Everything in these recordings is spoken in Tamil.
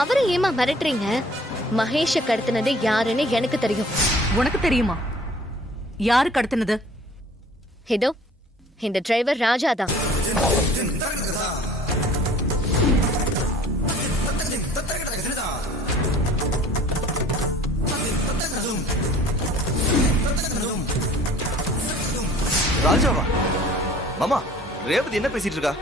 அவரை ஏமா மிரட்டுறீங்க? மகேஷ கடத்தினது யாருன்னு எனக்கு தெரியும். உனக்கு தெரியுமா யாரு கடத்தினது? இதோ இந்த டிரைவர் ராஜா தான். ராஜாவா? மாமா, ரேவதி என்ன பேசிட்டு இருக்கா?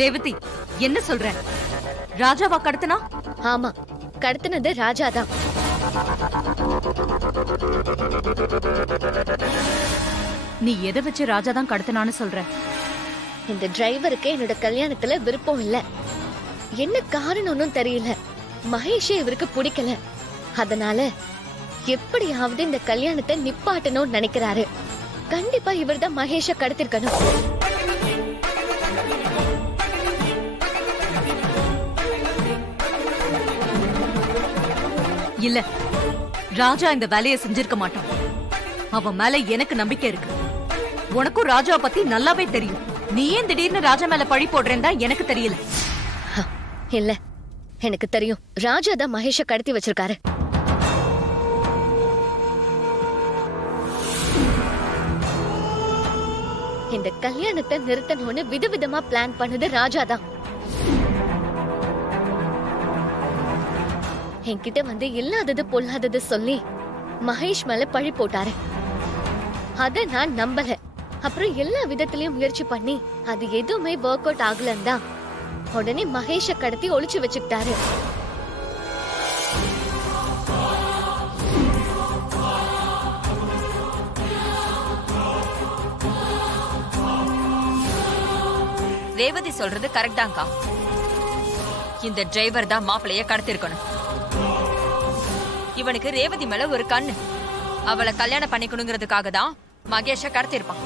ரேவதி என்ன சொல்ற? ராஜாவா கடத்தினா? ஆமா, கடத்தினது ராஜா தான். நீ எதை வச்சு ராஜா தான் கடத்தினான்னு சொல்ற? இந்த டிரைவருக்கு என்னோட கல்யாணத்துல விருப்பம் இல்ல. என்ன காரணம்னு தெரியல. மகேஷே இவருக்கு பிடிக்கல. அதனால எப்படியாவது இந்த கல்யாணத்தை நிப்பாட்டணும்னு நினைக்கிறாரு. கண்டிப்பா இவர்தான் மகேஷ கடத்திருக்கணும். இல்ல, ராஜா இந்த வேலையை செஞ்சிருக்க மாட்டான். அவன் மேல எனக்கு நம்பிக்கை இருக்கு. உனக்கும் ராஜாவை பத்தி நல்லாவே தெரியும். நீ ஏன் திடீர்னு ராஜா மேல பழி போடுறேன்னு தான் எனக்கு தெரியல. இல்ல, எனக்கு தெரியும். ராஜா தான் மகேஷ கடத்தி வச்சிருக்காரு. இந்த கல்யாணத்தை நிறுத்தணும்னு விதவிதமா பிளான் பண்ணது ராஜா தான். என்கிட்ட வந்து இல்லாதது பொல்லாதது சொல்லி மகேஷ் மேல பழி போட்டாரு. அத நான் நம்பல. அப்புறம் எல்லா விதத்திலயும் முயற்சி பண்ணி அது எதுவுமே ஒர்க் அவுட் ஆகலன்னு தான் உடனே மகேஷ கடத்தி ஒளிச்சு வச்சுக்கிட்டாரு. ரேவதி சொல்றது கரெக்ட் தான்க்கா. இந்த டிரைவர் தான் மாப்பிளைய கடத்திருக்கணும். இவனுக்கு ரேவதி மேல ஒரு கண்ணு. அவளை கல்யாணம் பண்ணிக்கணுங்கிறதுக்காக தான் மகேஷ கடத்திருப்பான்.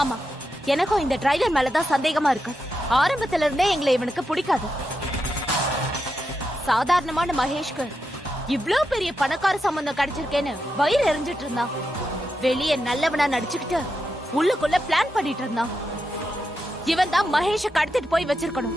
ஆமா, எனக்கும் இந்த டிரைவர் மேலதான் சந்தேகமா இருக்கு. ஆரம்பத்துல இருந்தே எங்களை இவனுக்கு பிடிக்காது. சாதாரணமான மகேஷ்க்கு இவ்ளோ பெரிய பணக்கார சம்பந்தம் கிடைச்சிருக்கேன்னு வயிறு எரிஞ்சிட்டு இருந்தான். வெளியே நல்லவனா நடிச்சுக்கிட்டு உள்ளுக்குள்ள பிளான் பண்ணிட்டு இருந்தான். இவன் தான் மகேஷ கடத்திட்டு போய் வச்சிருக்கணும்.